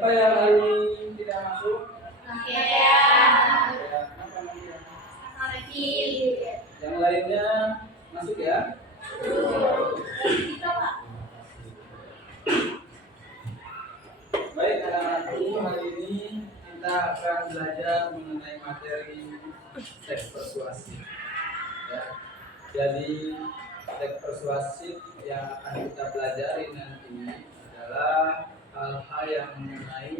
Siapa yang hari ini tidak masuk? Oke. Yang lainnya masuk ya? Baik, anak-anakku, hari ini kita akan belajar mengenai materi teks persuasif. Ya. Jadi teks persuasif yang akan kita pelajari nanti adalah hal-hal yang mengenai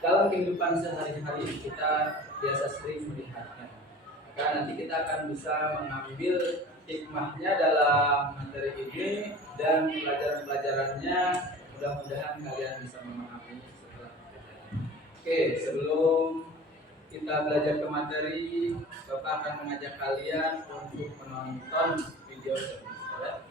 dalam kehidupan sehari-hari kita biasa sering melihatnya. Maka nanti kita akan bisa mengambil hikmahnya dalam materi ini dan pelajaran-pelajarannya. Mudah-mudahan kalian bisa memahami setelah pelajaran. Oke, sebelum kita belajar ke materi, Bapak akan mengajak kalian untuk menonton video selanjutnya.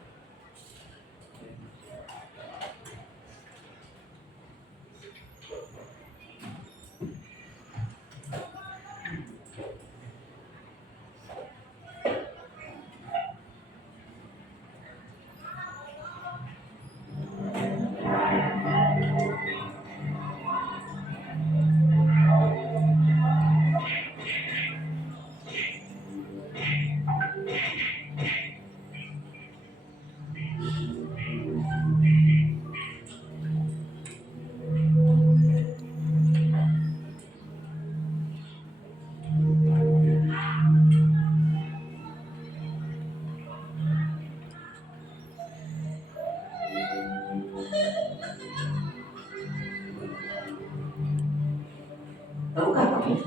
Tahukah kamu,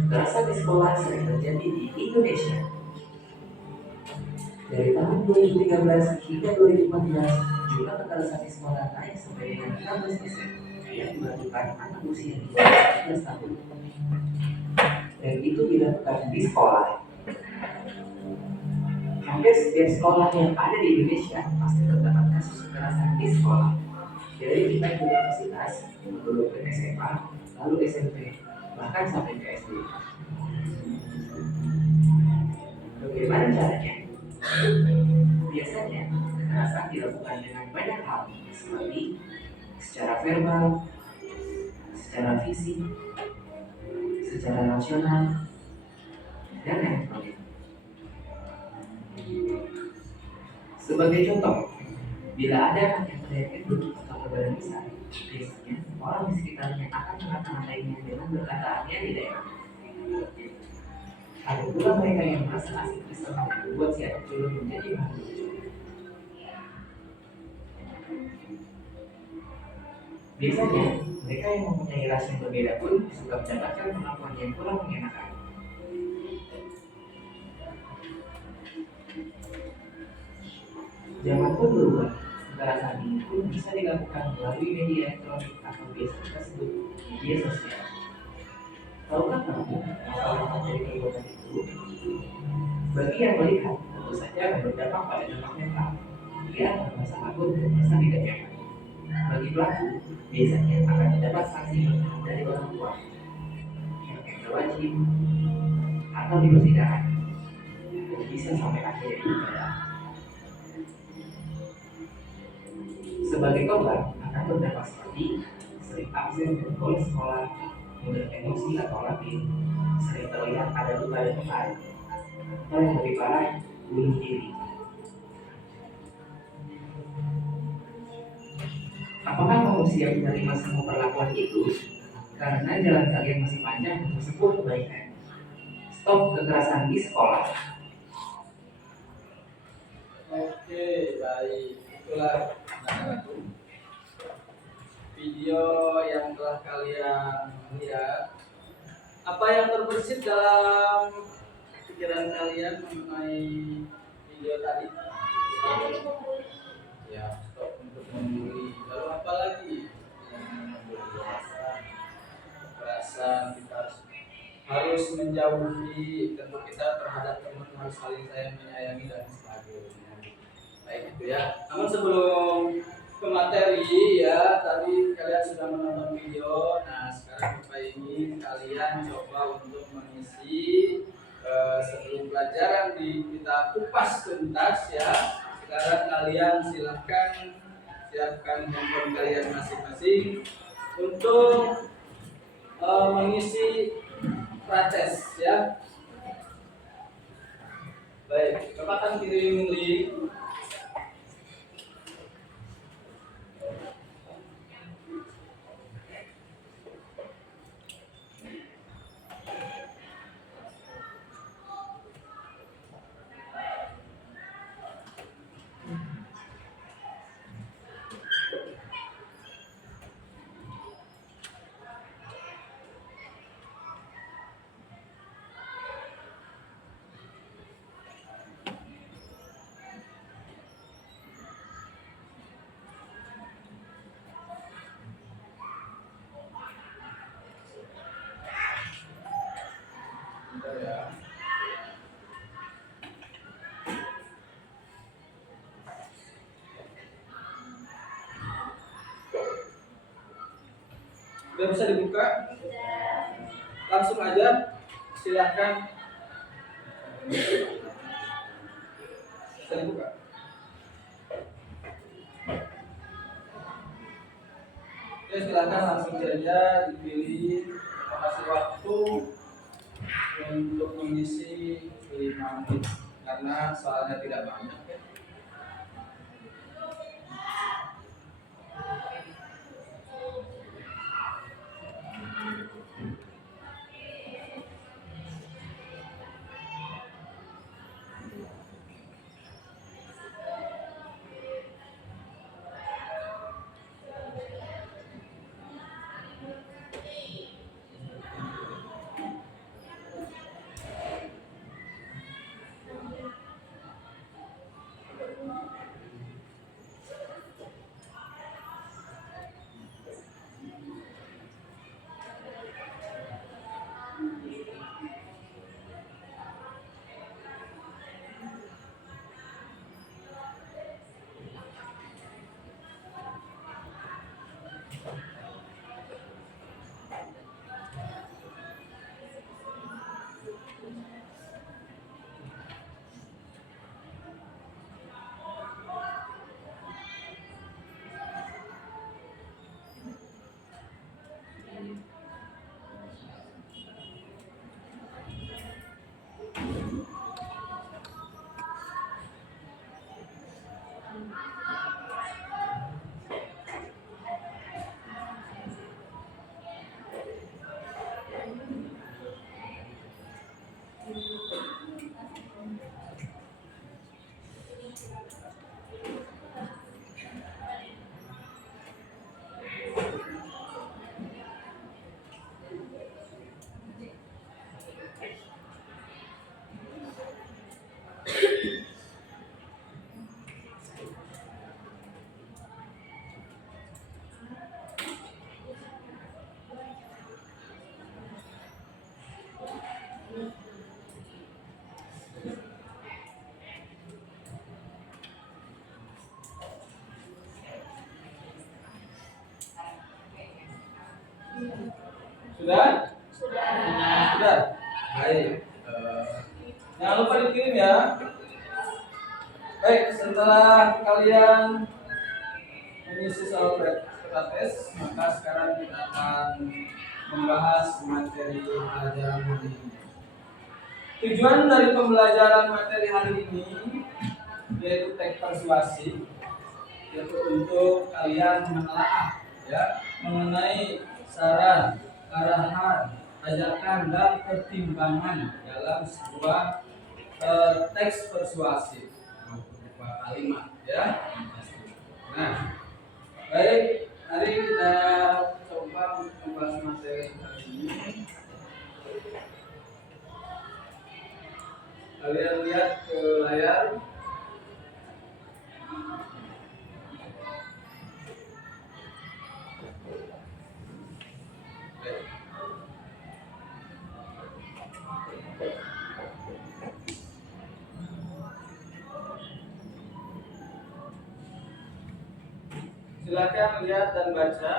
kekerasan di sekolah sering terjadi di Indonesia. Dari tahun 2013 hingga 2014, jumlah kekerasan di sekolah naik sampai dengan 16% yang dilakukan anak usia di bawah 14 tahun. Dan itu dilakukan di sekolah. Hampir setiap sekolah yang ada di Indonesia pasti terdapat kasus kekerasan di sekolah. Dari tingkat universitas, lalu ke SMA, lalu SMP, bahkan sampai ke SD. Bagaimana caranya? Biasanya, kekerasan dilakukan dengan banyak hal, seperti secara verbal, secara fisik, secara rasional, dan elektronik. Sebagai contoh, bila ada anak yang terlihat gendut atau berbadan besar, biasanya orang di sekitarnya akan mengata-ngatainya dengan perkataan yang tidak enak. Ada pula mereka yang merasa asik iseng dan membuat si anak culun menjadi bahan lucu. Biasanya, mereka yang mempunyai ras yang berbeda pun suka mendapatkan pengakuan yang kurang mengenakan. Zaman pun berubah, kekerasan ini pun bisa dilakukan melalui media elektronik atau biasa kita sebut media sosial. Tahukah kamu masalah dari perbuatan itu? Bagi yang melihat, tentu saja akan berdampak pada dampak mental. Ia akan merasa takut dan merasa tidak nyaman. Bagi pelaku, biasanya akan mendapat sanksi dari orang tua, yang berwajib, atau di persidangan, dan bisa sampai akhirnya dipenjara. Sebagai korban akan berdampak seperti sering absen dan bolos sekolah, mudah emosi atau labil, sering terlihat ada luka dan memar, atau yang lebih parah, bunuh diri. Apakah kamu siap menerima semua perlakuan itu? Karena jalan kalian masih panjang untuk sebuah kebaikan. Stop kekerasan di sekolah. Oke, baik. Itulah video yang telah kalian lihat. Apa yang terbersit dalam pikiran kalian mengenai video tadi? Ya, stop untuk membuli. Lalu apa lagi? Kekerasan kita harus menjauhi, tentu kita terhadap teman harus saling sayang menyayangi dan sebagainya. Baik itu ya. Namun sebelum ke materi ya, tadi kalian sudah menonton video. Nah, sekarang Bapak ini kalian coba untuk mengisi sebelum pelajaran kita kupas tuntas ya. Sekarang kalian silahkan siapkan handphone kalian masing-masing untuk mengisi prates ya. Baik, Bapak akan kirim link. Bentar ya. Sudah bisa dibuka? Langsung aja, silahkan. Bisa dibuka. Oke, silahkan langsung saja dipilih. Kita kasih waktu untuk mengisi 5 menit karena soalnya tidak banyak ya. Sudah? Sudah. Baik. Jangan lupa dikirim ya. Baik, setelah kalian mengisi soal prates, maka sekarang kita akan membahas materi pelajaran hari ini. Tujuan dari pembelajaran materi hari ini yaitu teks persuasi, yaitu untuk kalian menelaah ya mengenai saran, arahan, ajakan dan pertimbangan dalam sebuah teks persuasi berupa kalimat ya. Nah, baik, mari kita coba membahas materi hari ini. Kalian lihat ke layar. Silakan lihat dan baca.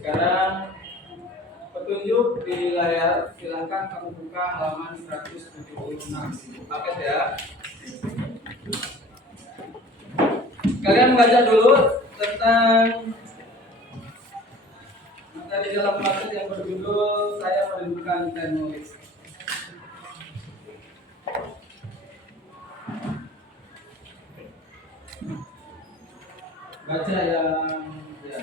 Sekarang petunjuk di layar, silahkan kamu buka halaman 176 paket ya. Kalian baca dulu tentang materi dalam paket yang berjudul Saya Merindukan Teknologi. Baca yang ya.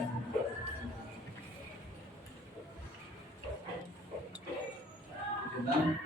Tentang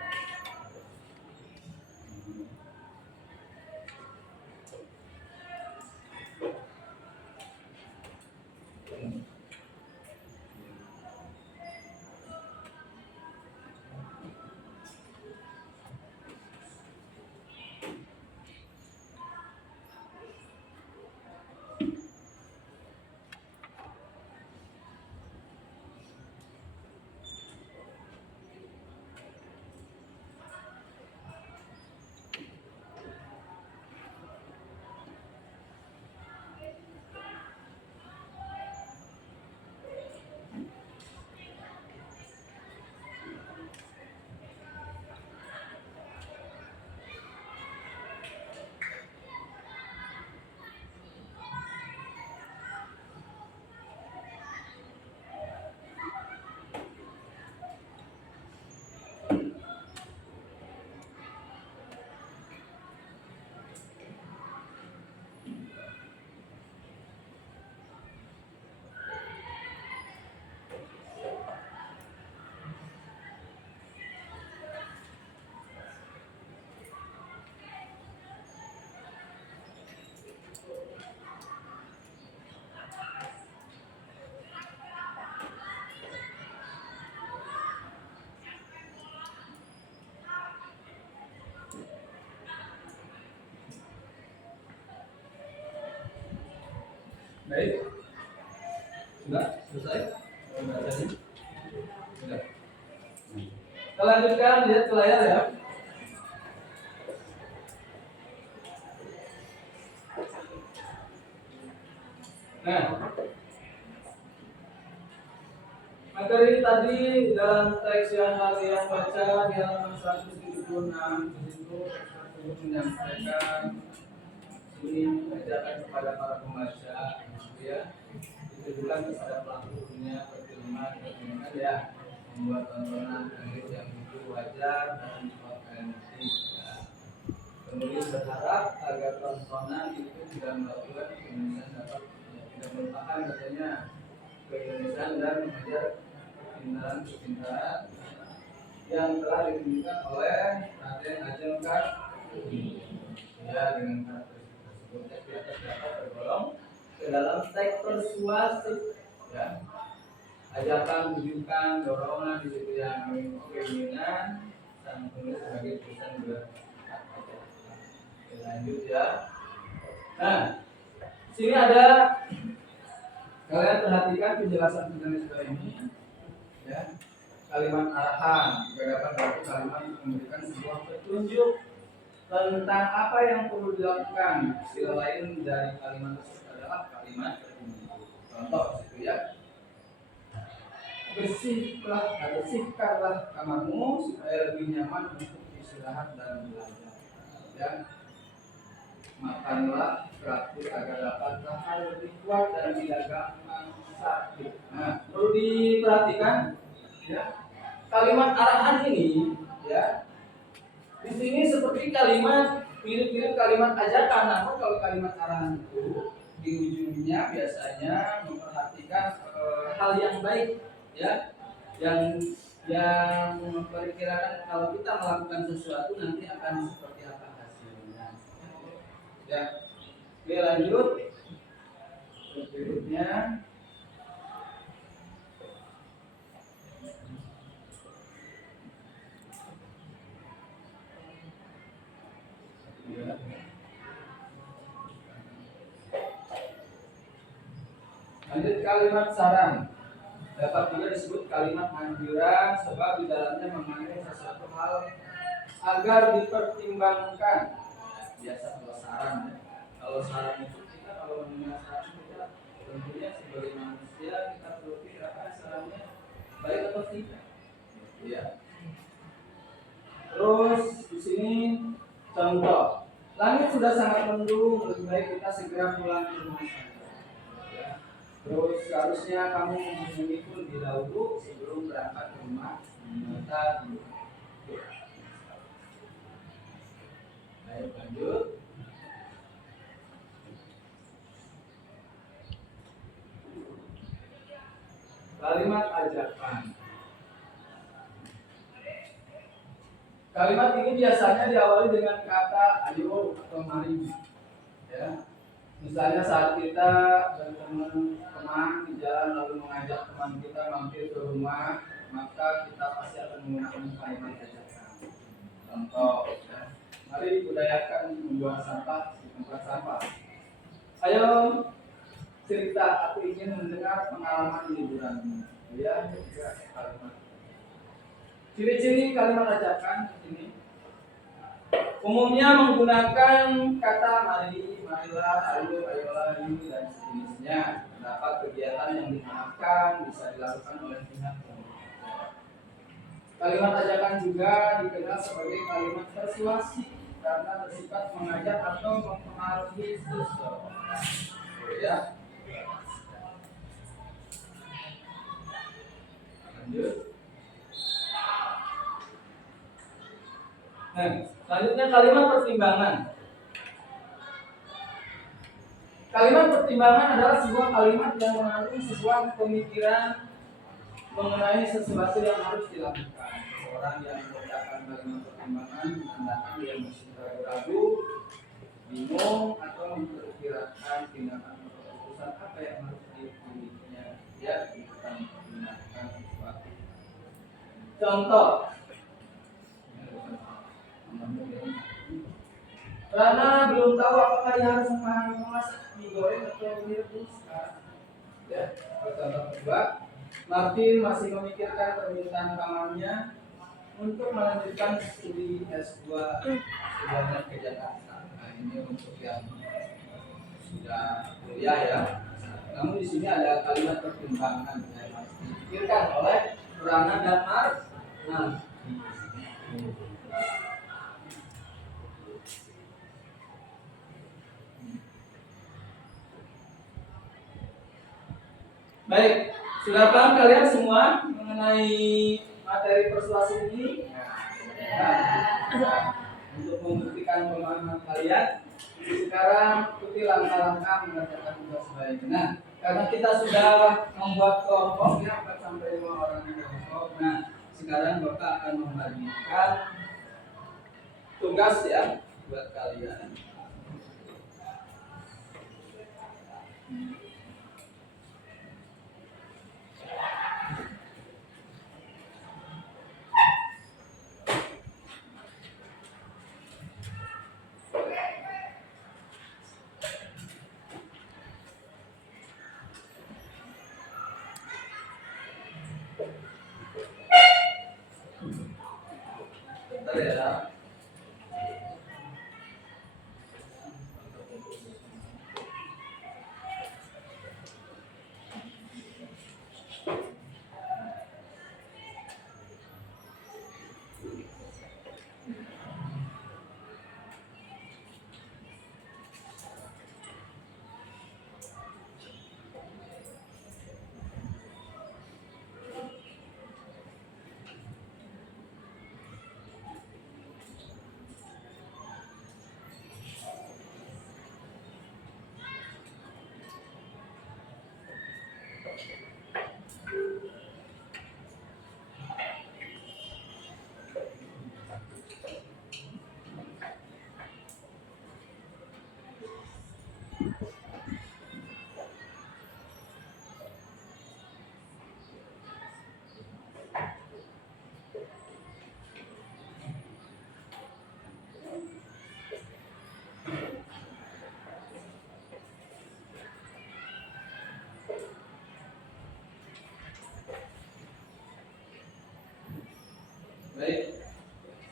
baik, sudah selesai. Sudah. Kita lanjutkan, lihat ke layar ya. Nah, materi tadi dalam teks yang kalian baca di halaman 176 itu menyampaikan ini mengajarkan kepada para pembaca, ya, ditujukan kepada pelaku dunia perfilman ya, membuat tontonan yang itu wajar dan otentik. Ya. Penulis berharap agar tontonan itu tidak melakukan Indonesia dapat tidak melupakan katanya ke-Indonesiaan dan mengajar kepintaran yang telah ditunjukkan oleh Raden Ajeng Kartini. Ya, dengan karakteristik tersebut teks di atas dapat tergolong ke dalam teks persuasif, ya. Ajakan, rujukan, dorongan di situ yang keinginan sang penulis sebagai tulisan berkata. Lanjut ya. Nah, sini ada, kalian perhatikan penjelasan ini, ya. Kalimat arahan juga dapat berarti kalimat memberikan sebuah petunjuk tentang apa yang perlu dilakukan. Istilah lain dari kalimat tersebut adalah kalimat petunjuk. Contoh situ ya. Bersihkanlah kamarmu supaya lebih nyaman untuk istirahat dan belajar. Ya. Makanlah teratur agar dapat tahan lebih kuat dan tidak gampang sakit. Nah, perlu diperhatikan ya. Kalimat arahan ini ya. Di sini seperti kalimat mirip-mirip kalimat ajakan, namun kalau kalimat arahan itu di ujungnya biasanya memperhatikan hal yang baik, ya, yang memperkirakan kalau kita melakukan sesuatu nanti akan seperti apa hasilnya. Ya, oke lanjut berikutnya. Lanjut kalimat saran. Dapat juga disebut kalimat anjuran sebab di dalamnya mengandung sesuatu hal agar dipertimbangkan. Biasa kalau saran ya. Kalau saran itu kita kalau mendengar saran kita tentunya sebagai manusia kita perlu pikir apa Baik atau tidak? Ya. Terus di sini contoh, langit sudah sangat mendung, lebih baik kita segera pulang ke rumah saja. Ya. Terus seharusnya kamu menghubungiku lebih dahulu sebelum berangkat ke rumah. Kita ayo lanjut. Kalimat ajakan. Kalimat ini biasanya diawali dengan kata ayo atau mari. Ya. Misalnya saat kita bertemu teman di jalan lalu mengajak teman kita mampir ke rumah, maka kita pasti akan menggunakan kalimat ajakan. Contoh, ya. Mari budayakan membuang sampah di tempat sampah. Ayo cerita, aku ingin mendengar pengalaman liburanmu. Ya, kalimat. Ciri-ciri kalimat ajakan di sini umumnya menggunakan kata mari, marilah, ayo, ayolah, yuk, dan sejenisnya. Terdapat kegiatan yang diharapkan bisa dilakukan oleh pihak yang kalimat ajakan juga dikenal sebagai kalimat persuasi karena bersifat mengajak atau mempengaruhi seseorang. Ya. Lanjut. Nah, selanjutnya kalimat pertimbangan. Kalimat pertimbangan adalah sebuah kalimat yang mengandung sebuah pemikiran mengenai sesuatu yang harus dilakukan. Orang yang mengucapkan kalimat pertimbangan menandakan dia masih ragu, bingung, atau memperkirakan tindakan atau keputusan apa yang harus dipilihnya. Dia bukan menggunakan sesuatu. Contoh, Rana belum tahu apakah dia harus memasak mie goreng atau mie rebus. Ya, contoh kedua, Martin masih memikirkan permintaan kamarnya untuk melanjutkan studi S2 sebelumnya ke Jakarta. Nah, ini untuk yang sudah kuliah ya. Namun di sini ada kalimat pertimbangan yang harus dipikirkan oleh Rana dan Martin. Baik, sudah paham kalian semua mengenai materi persuasi ini? Nah, untuk membuktikan pemahaman kalian, sekarang ikuti langkah-langkah mengerjakan tugas baik. Nah, karena kita sudah membuat kelompok ya 4 sampai 5 orang di kelompok. Nah, sekarang Bapak akan membagikan tugas ya buat kalian. Bentar ya. Baik,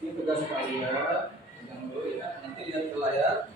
ini tugas kalian. Pegang dulu ya. Nanti lihat ke layar.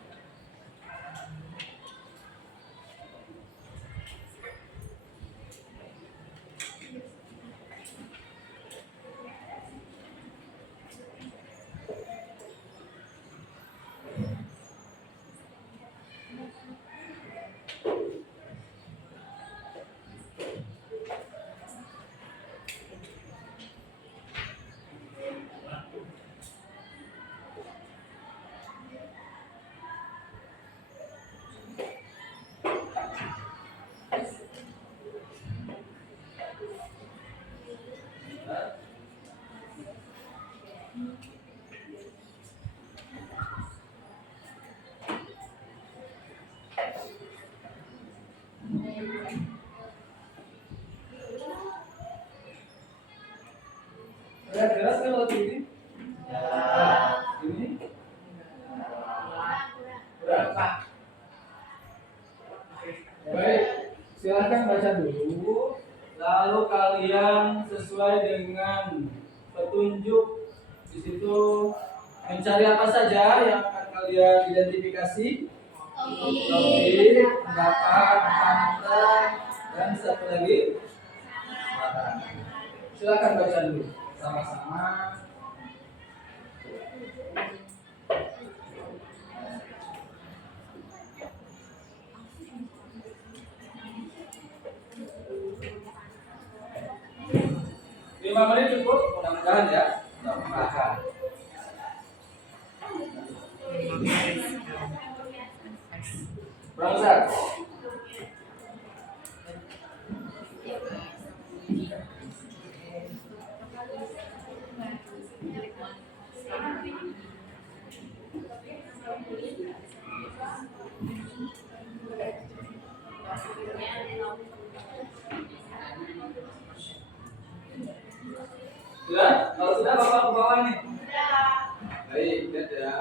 itu mencari apa saja yang akan kalian identifikasi? Topik, pendapat, mantra, dan satu lagi barang. Silakan baca dulu sama-sama. Lima menit cukup, mudah-mudahan ya. Mudah-mudahan. Berangkat. Sudah? Kalau sudah Bapak ke bawah nih. Baik, lihat ya.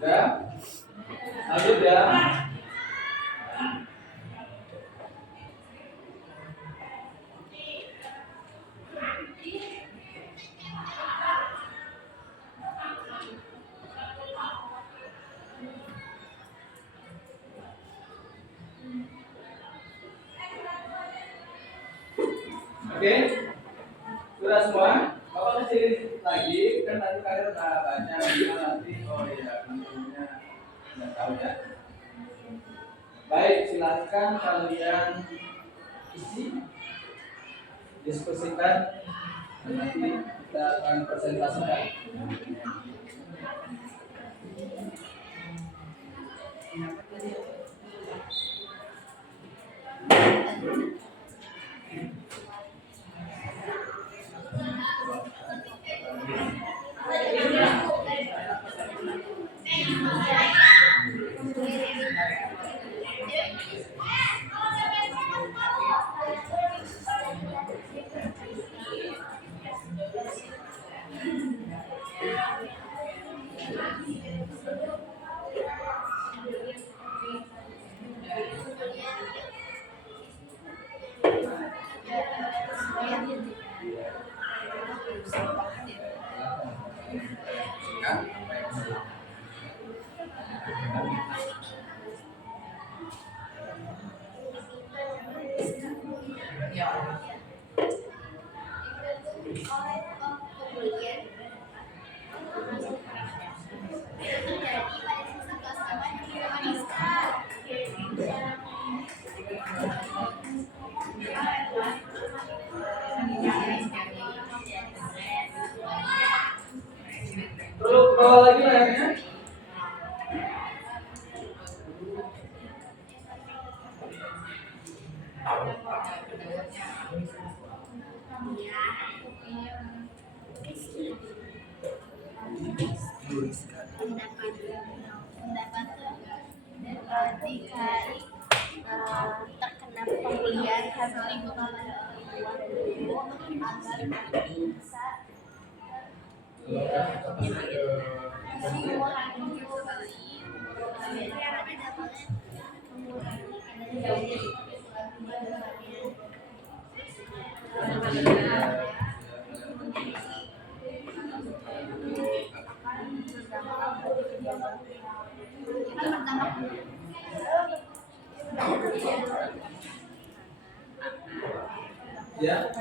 Sudah? Lanjut ya. Oke, sudah semua. Bapak kecilin lagi, kan tadi kalian udah baca nanti. Oh iya, tentunya nggak tahu ya. Baik, silakan kalian isi, diskusikan, dan nanti kita akan presentasikan. Perlu ke bawah lagi layarnya. Jika terkena pembulian harus lingkungan agar bisa Ya.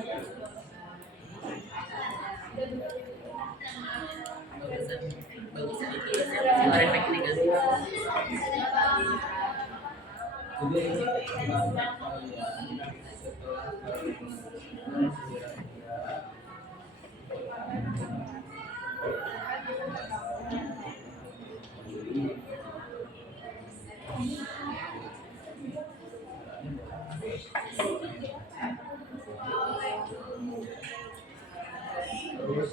Terus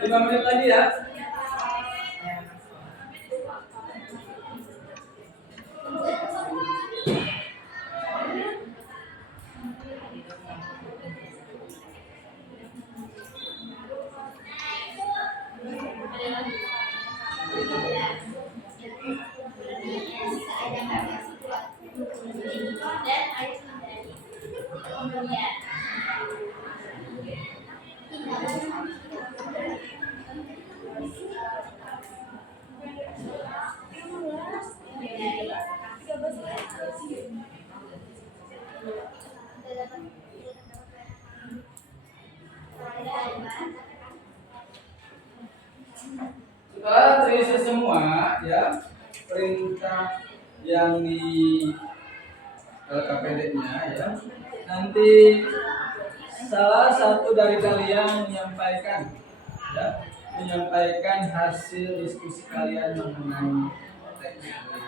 Lima menit lagi ya. Setelah terisi semua ya perintah yang di LKPD-nya ya, nanti salah satu dari kalian menyampaikan hasil diskusi kalian mengenai teknik ini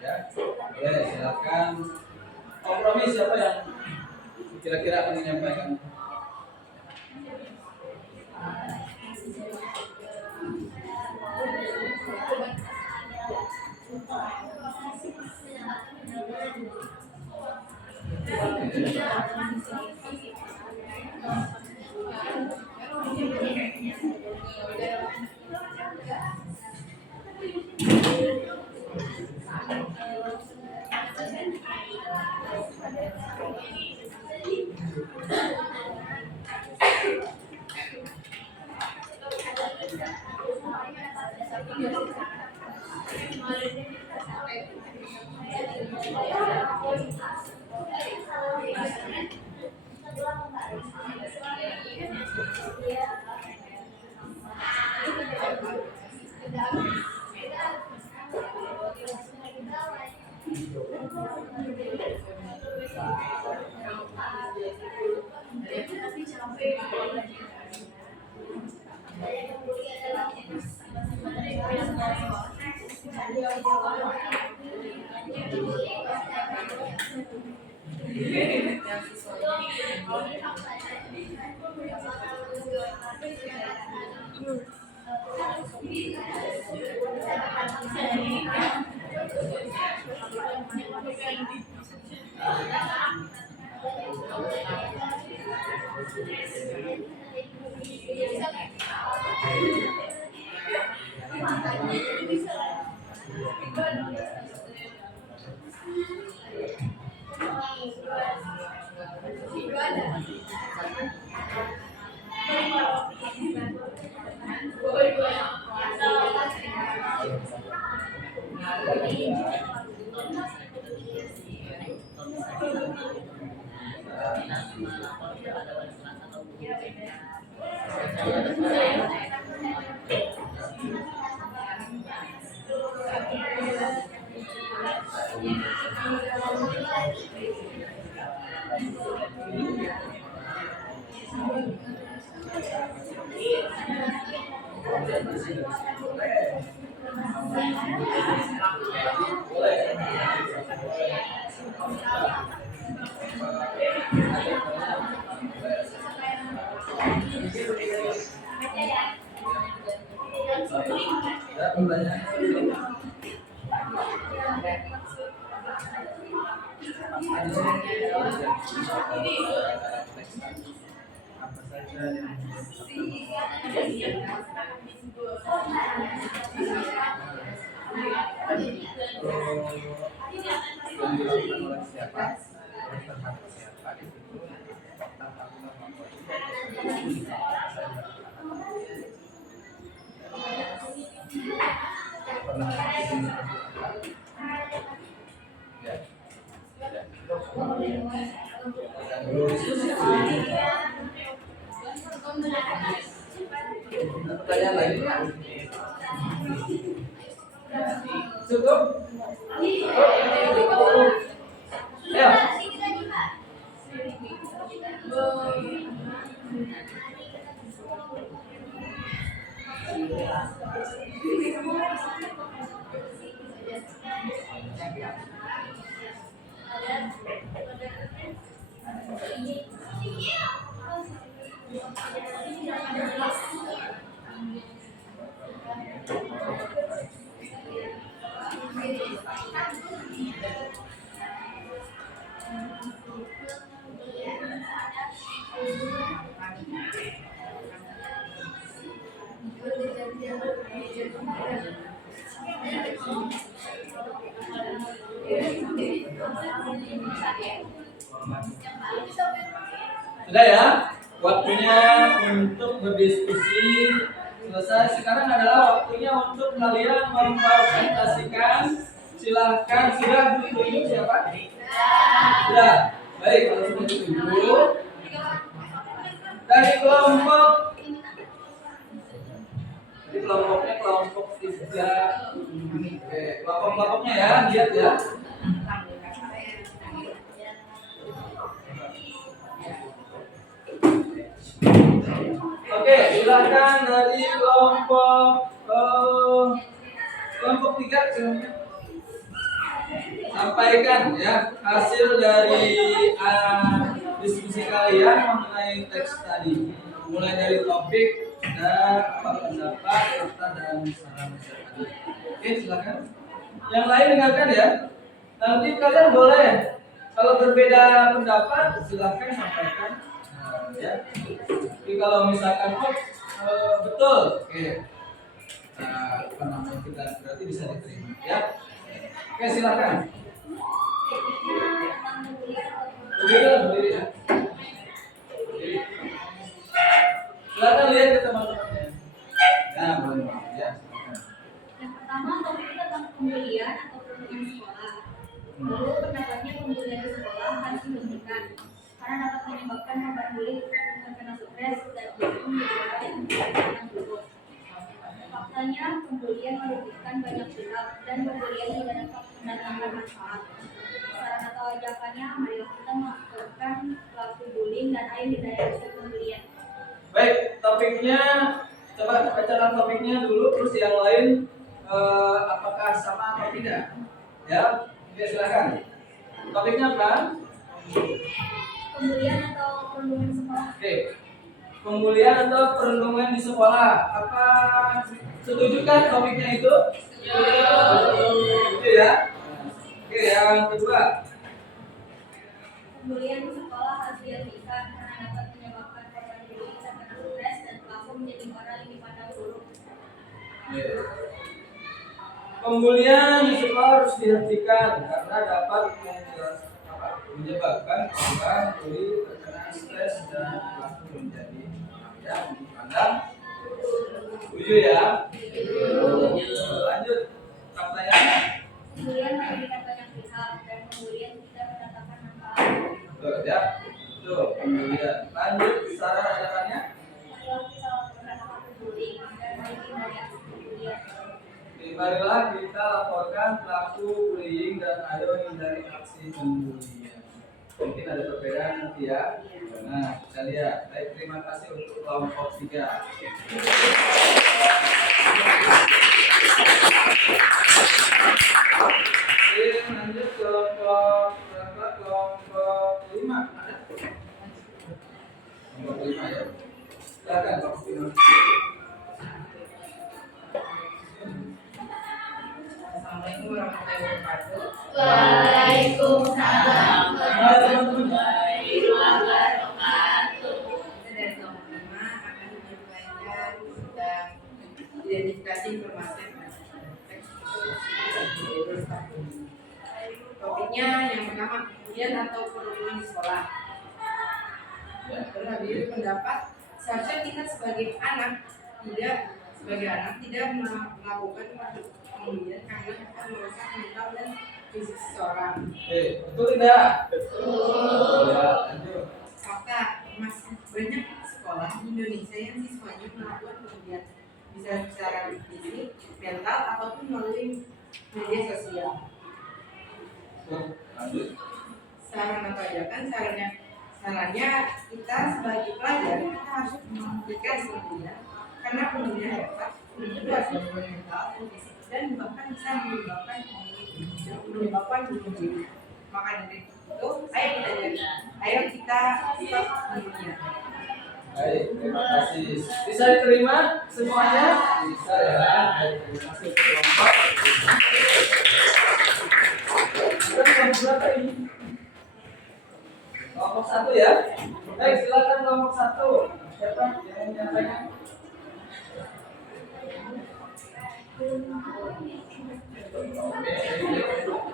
ya. Boleh silakan. Kompromi siapa yang kira-kira akan menyampaikan? Ada pertanyaan? Apa saja yang yang dilakukan oleh siapa? Dulu diskusi. Pertanyaan lainnya? Cukup? Ya. Sudah ya, waktunya untuk berdiskusi selesai. Sekarang adalah waktunya untuk kalian mempresentasikan. Silahkan, sudah ditunjuk siapa? Sudah. Baik, kalau sudah ditunjuk dari kelompok, jadi kelompoknya kelompok 3. Oke, kelompok-kelompoknya ya, lihat ya. Oke, silakan dari kelompok 3 sampaikan ya hasil dari diskusi kalian mengenai teks tadi, mulai dari topik dan pendapat serta dan saran tadi. Oke, silakan. Yang lain dengarkan ya. Nanti kalian boleh kalau berbeda pendapat silakan sampaikan. Ya. Jadi kalau misalkan betul, oke. Apa namanya kita berarti bisa diterima, ya. Oke, silakan. Berdiri ya. Berdiri. Silakan lihat ke teman-temannya. Nah, boleh ya. Silakan. Yang pertama topik kita tentang pembulian atau perundungan sekolah. Lalu pendapatnya pembulian di sekolah harus dihentikan karena dapat menyebabkan korban bully terkena stres dan jatuh menjadi yang buruk. Faktanya pembulian merugikan banyak pihak dan pembulian tidak dapat mendatangkan manfaat. Saran atau ajakannya, marilah kita melakukan pelaku bullying dan ayo hindari pembulian. Baik, topiknya coba bacakan topiknya dulu, terus yang lain apakah sama atau tidak? Ya, oke, silakan. Topiknya apa? Pembulian atau perundungan sekolah. Oke, pembulian atau perundungan di sekolah. Apa setuju kan topiknya itu? Setuju ya. Oke, yang kedua. Pembulian di sekolah harus dihentikan karena dapat menyebabkan korban bullying terkena stres dan pelaku menjadi orang yang dipandang buruk. Oke. Pembulian di sekolah harus dihentikan karena dapat menyebabkan korban bully terkena stres dan pelaku menjadi orang yang dipandang. Setuju ya? Lanjut. Pertanyaan. Pembulian merugikan banyak pihak dan pembulian tidak mendatangkan manfaat. Betul ya. Tuh, pembulian. Lanjut, saran ajakannya. Marilah kita lakukan pelaku bullying dan menghindari aksi pembulian. Marilah kita laporkan pelaku bullying dan ayo hindari aksi pembulian. Mungkin ada perbedaan nanti ya. Nah, kita lihat. Baik, terima kasih untuk kelompok 3. Oke, lanjut kelompok berapa? Kelompok 5 ada? Kelompok 5 ya. Silakan kelompok 5. Assalamualaikum warahmatullahi wabarakatuh. Waalaikumsalam warahmatullahi wabarakatuh. Kita dari kelompok 5 akan menyampaikan tentang identifikasi informasi topiknya yang pertama, pembulian atau perundungan di sekolah. Berhadir pendapat seharusnya kita sebagai anak tidak melakukan pembulian karena akan merusak mental dan fisik seseorang. Betul tidak? Betul. Ya, Indonesia yang siswanya melakukan pengujian bisa secara fisik, mental, ataupun melalui media sosial. Lanjut. Saran apa aja kan sarannya kita sebagai pelajar kita harus memberikan pengujian karena pengujian hebat itu harus mental, fisik dan bahkan bisa menyebabkan bunuh diri. Maka dari itu, ayo kita stop pengujian. Baik, terima kasih. Bisa diterima semuanya? Bisa ya. Baik, terima kasih kelompok. Kita kelompok berapa ini? Kelompok 1 ya. Baik, silakan kelompok 1. Siapa yang menyampaikan?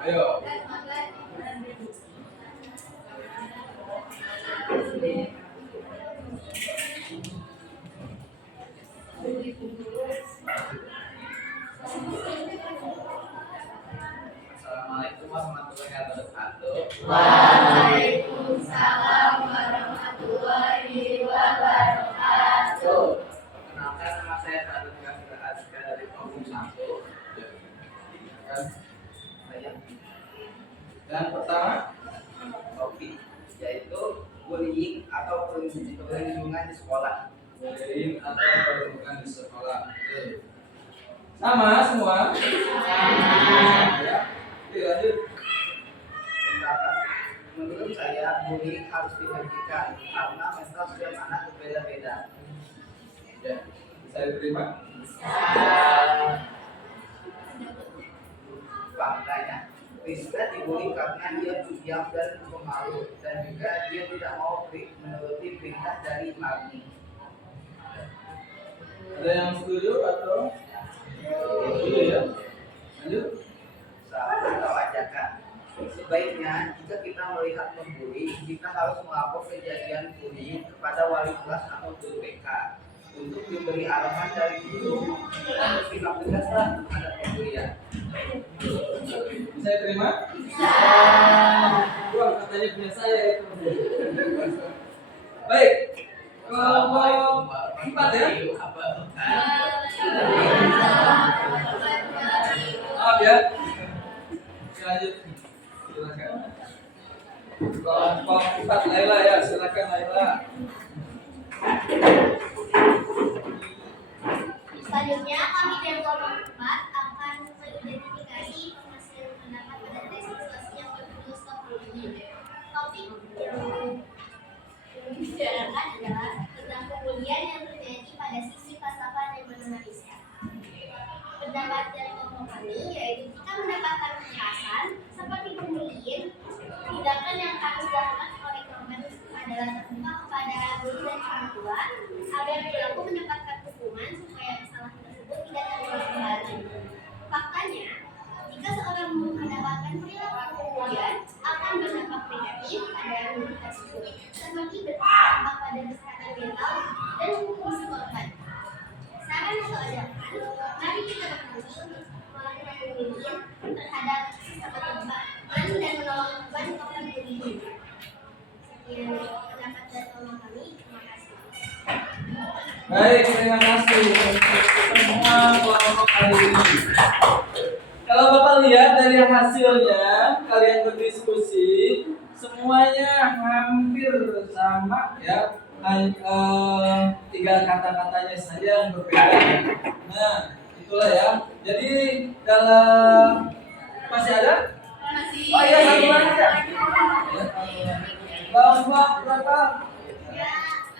Ayo. Assalamualaikum warahmatullahi wabarakatuh. Waalaikumsalam warahmatullahi wabarakatuh. Perkenalkan, nama saya Praduga Azka dari kelompok 1. Dan pertama topik yaitu bullying atau perlindungan di sekolah. Bullying atau perlindungan di sekolah. Oke. Sama semua? Ya. Oke, lanjut. Pendapat. Menurut saya bullying harus dihentikan karena mental setiap anak berbeda-beda. Ya. Bisa diterima? Faktanya, Rizka dibully karena dia diam dan pemalu dan juga dia tidak mau menuruti perintah dari mami. Ada yang setuju atau setuju ya? Lanjut. Saran atau ajakan. Sebaiknya jika kita melihat pembuli, kita harus melapor kejadian bullying kepada wali kelas atau guru BK untuk diberi arahan dari guru dan bertindak tegaslah terhadap pembulian. Bisa diterima? Wah, katanya punya saya itu. Baik. Kelompok 4 ya. Maaf ya. Lanjut. Silakan. Kelompok 4 Laila ya, silakan Laila. Selanjutnya kami dari kelompok 4 akan mengidentifikasi informasi yang terdapat pada tes situasi yang berjudul Stop Bullying. Topik yang dibicarakan adalah tentang pembulian yang terjadi pada siswi kelas 8 yang bernama Rizka. Pendapat dari kelompok kami yaitu jika mendapatkan kekerasan seperti pembulian, tindakan yang harus dilakukan oleh korban adalah terbuka kepada guru dan orang tua agar pelaku mendapatkan hukuman supaya kesalahan tersebut tidak terulang kembali. Faktanya, jika seorang mendapatkan perilaku pembulian akan berdampak negatif pada guru tersebut, seperti berdampak pada kesehatan mental dan fungsi korban. Saran atau ajakan, mari kita berhenti untuk melakukan pembulian terhadap sesama teman dan menolong korban korban bullying. Sekian pendapat dari kelompok kami. Terima kasih. Baik, terima kasih untuk semua kelompok kali ini. Kalau Bapak lihat dari hasilnya, kalian berdiskusi, semuanya hampir sama ya. Tinggal kata-katanya saja yang berbeda. Nah, itulah ya. Jadi dalam masih ada? Oh iya, satu lagi ya. Kelompok berapa?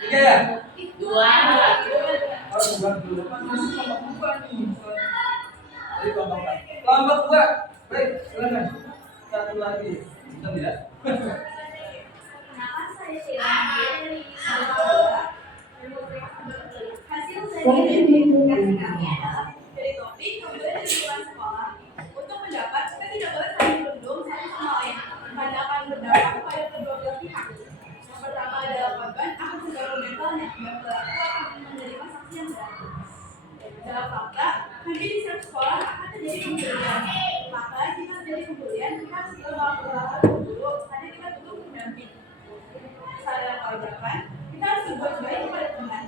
3 ya? 2. Oh, bukan dulu. Kan masih kelompok 2 nih. Jadi kelompok 4. Kelompok 2. Baik, silakan. Satu lagi. Bentar ya. Kenapa saya pilih hasil saya identifikasi kami adalah Dari topik kemudian di lingkungan sekolah untuk mendapat kita tidak boleh saling berundung satu sama lain karena akan berdampak kepada kedua belah pihak. Yang pertama adalah korban akan terganggu mentalnya dan pelaku akan menerima sanksi yang berat. Dalam fakta, nanti di setiap sekolah akan terjadi pembulian. Maka jika terjadi pembulian, kita harus melakukan dulu. Tadi kita butuh pendamping. Saran atau ajakan, kita harus berbuat baik kepada teman.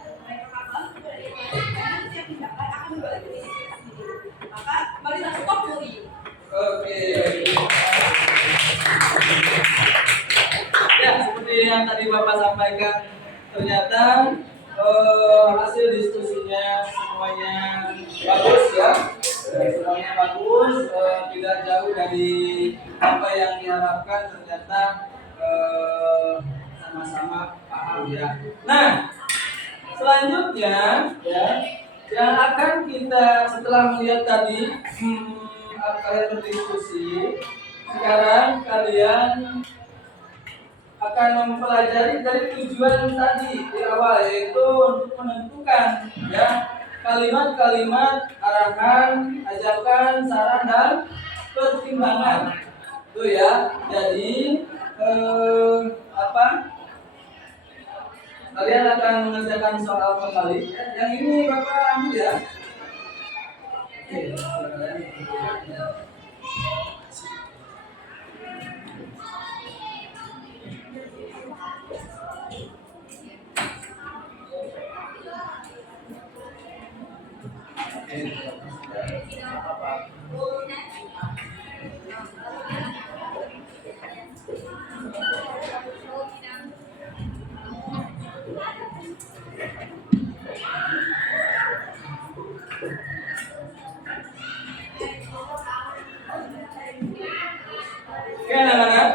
tadi Bapak sampaikan, ternyata hasil diskusinya semuanya bagus ya. Semuanya bagus, tidak jauh dari apa yang diharapkan, ternyata sama-sama paham ya. Nah, selanjutnya ya, yang akan kita setelah melihat tadi kalian berdiskusi, sekarang kalian akan mempelajari dari tujuan tadi di awal, yaitu untuk menentukan ya kalimat-kalimat arahan, ajakan, saran dan pertimbangan. Itu ya. Jadi apa? Kalian akan mengerjakan soal kembali. Yang ini Bapak ambil ya. Oke. Oke anak-anak,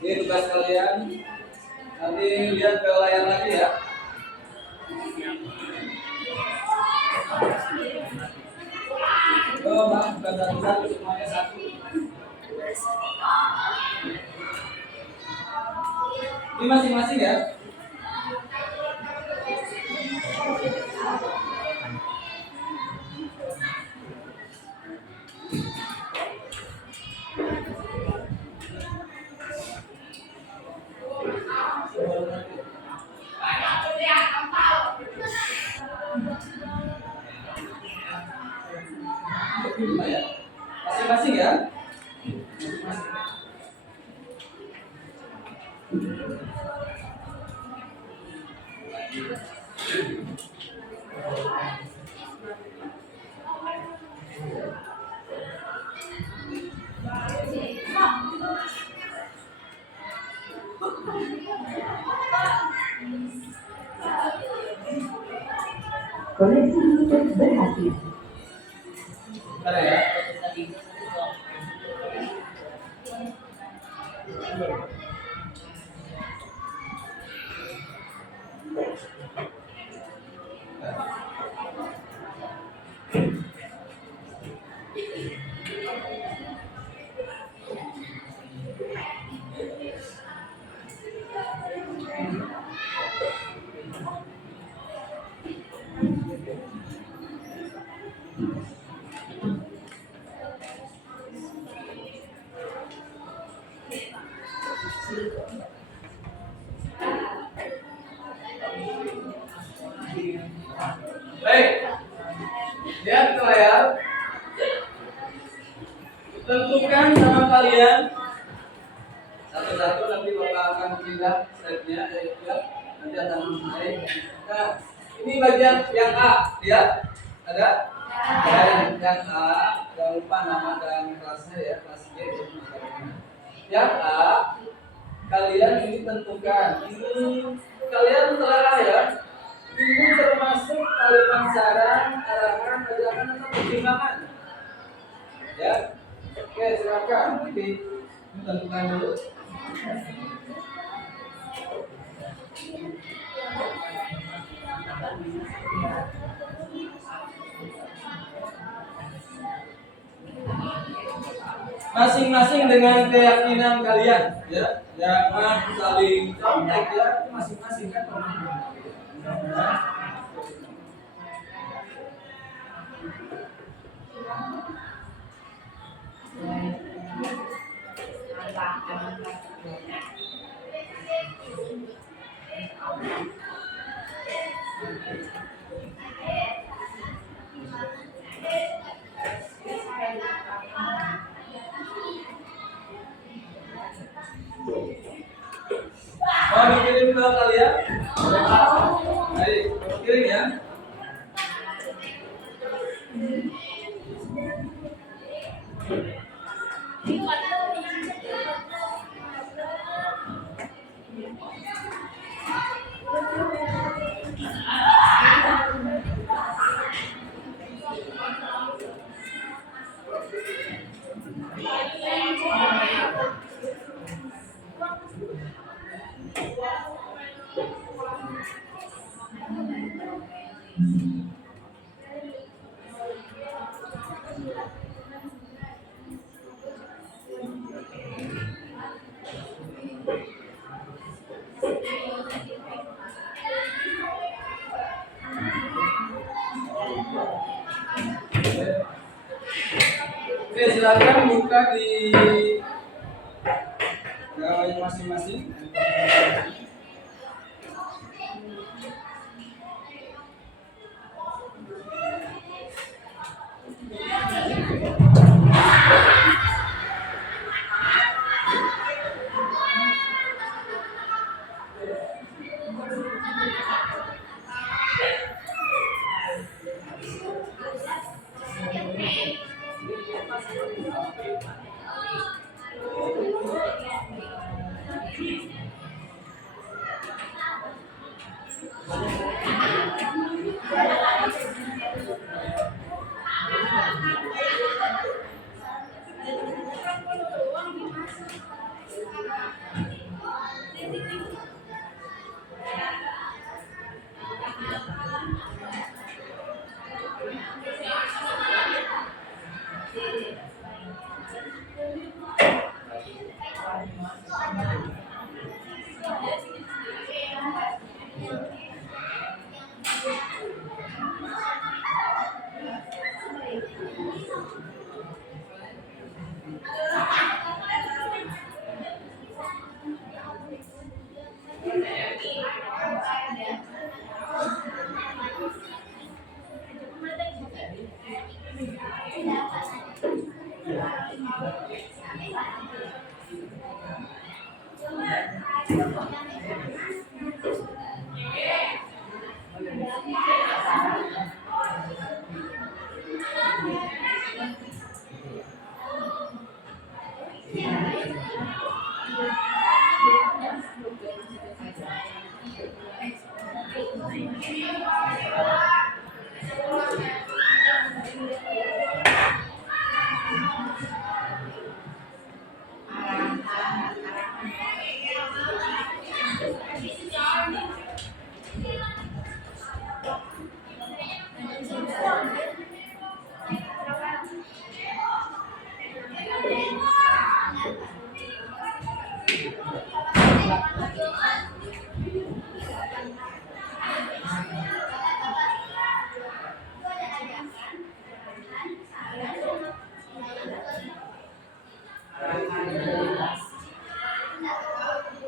ini tugas kalian. Nanti lihat ke layar lagi ya. Oh, Bang, bukan satu-satu, semuanya satu. Ini masing-masing ya. Masing-masing ya. Koleksi lutut berhasil. Bentar ya. Baik, lihat ke layar. Tentukan sama kalian satu-satu, nanti Bapak akan pindah slide-nya ya. Nanti akan mulai. Nah, ini bagian yang A, lihat ada? Yang A, jangan lupa nama dan kelasnya ya, kelas G. Yang A, kalian ini tentukan. Ini kalian telah ya. Ini termasuk kalimat saran, arahan, ajakan atau pertimbangan. Ya, oke silakan. Nanti tentukan dulu. Masing-masing dengan keyakinan kalian, ya. Jangan saling contek ya, masing-masing kan. Mau dikirim ke kalian? Baik, kirim ya. silakan buka di masing-masing.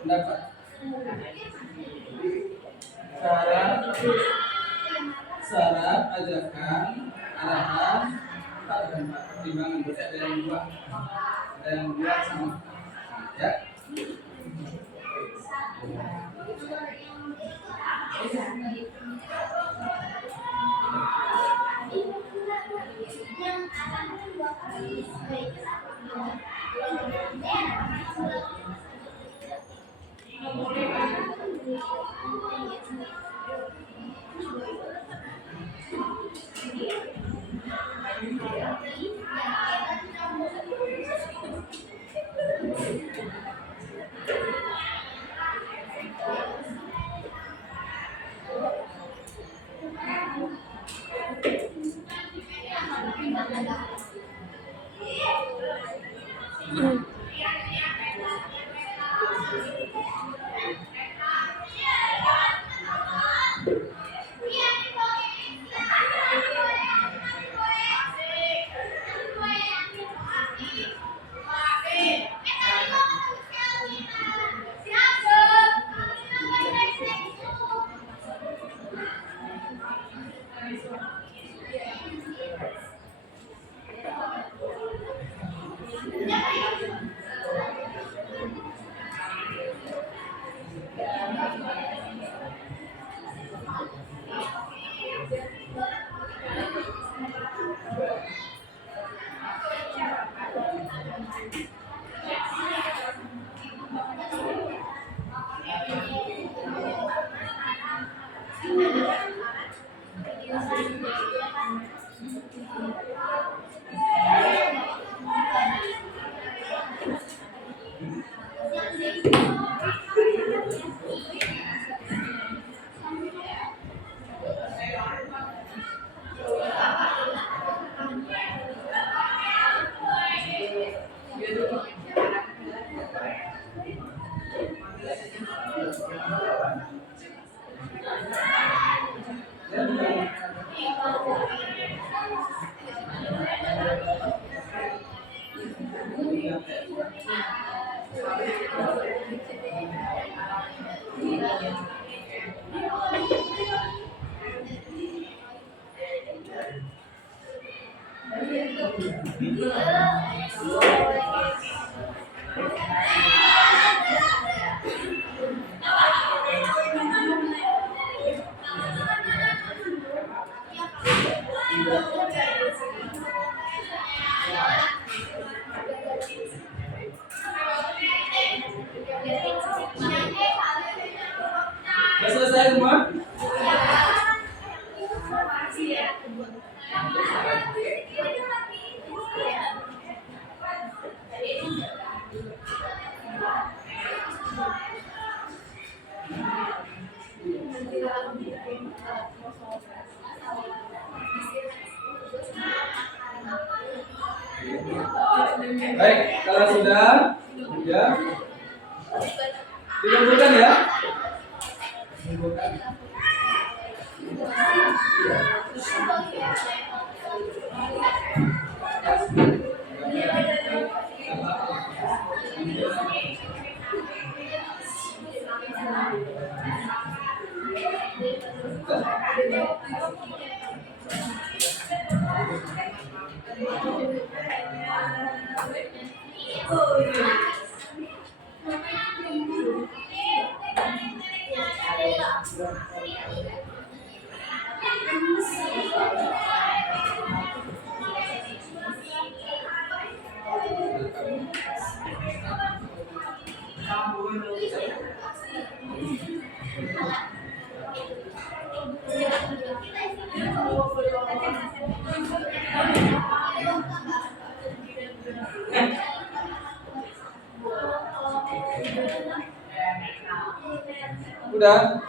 Pendapat. Syarat, ajakan, arahan, empat dan empat pertimbangan. Berarti ada yang dua sama. Ya. Sudah selesai semua? Baik, kalau sudah, ya, dikumpulkan ya. Dikumpulkan. Udah.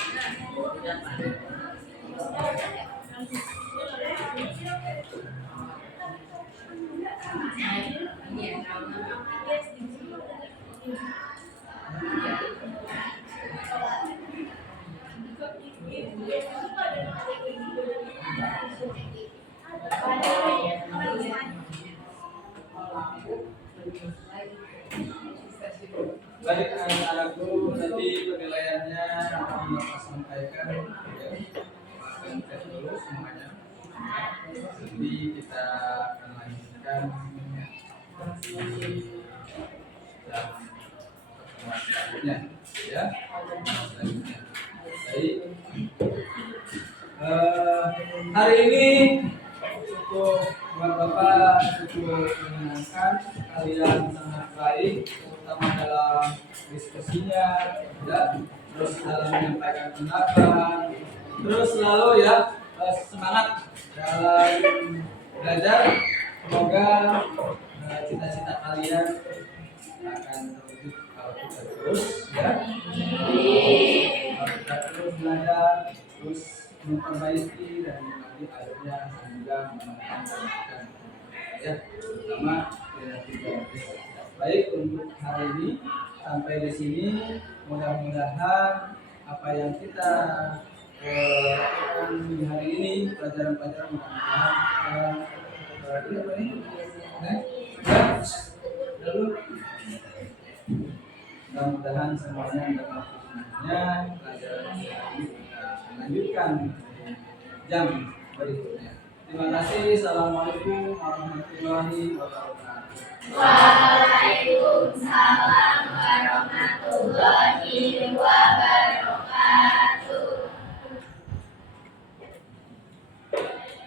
Baik anak-anakku, nanti penilaiannya akan Bapak sampaikan ya. Akan cek dulu semuanya. Nanti kita akan lanjutkan di jam pertemuan selanjutnya ya. Pertemuan selanjutnya. Baik. Hari ini cukup buat Bapak cukup menyenangkan, kalian sangat baik, terutama dalam diskusinya, ya, terus dalam menyampaikan pendapat, terus selalu ya semangat dalam belajar. Semoga cita-cita kalian akan terwujud kalau kita terus ya, kalau kita terus belajar, terus memperbaiki dan nanti akhirnya juga memanfaatkan ya, terutama tidak. Baik, untuk hari ini sampai di sini, mudah-mudahan apa yang kita lakukan di hari ini, pelajaran-pelajaran mudah-mudahan ini apa nih? Lalu mudah-mudahan semuanya dapat hikmahnya. Pelajaran hari ini kita lanjutkan jam berikutnya. Terima kasih. Assalamualaikum warahmatullahi wabarakatuh. Waalaikumsalam warahmatullahi wabarakatuh.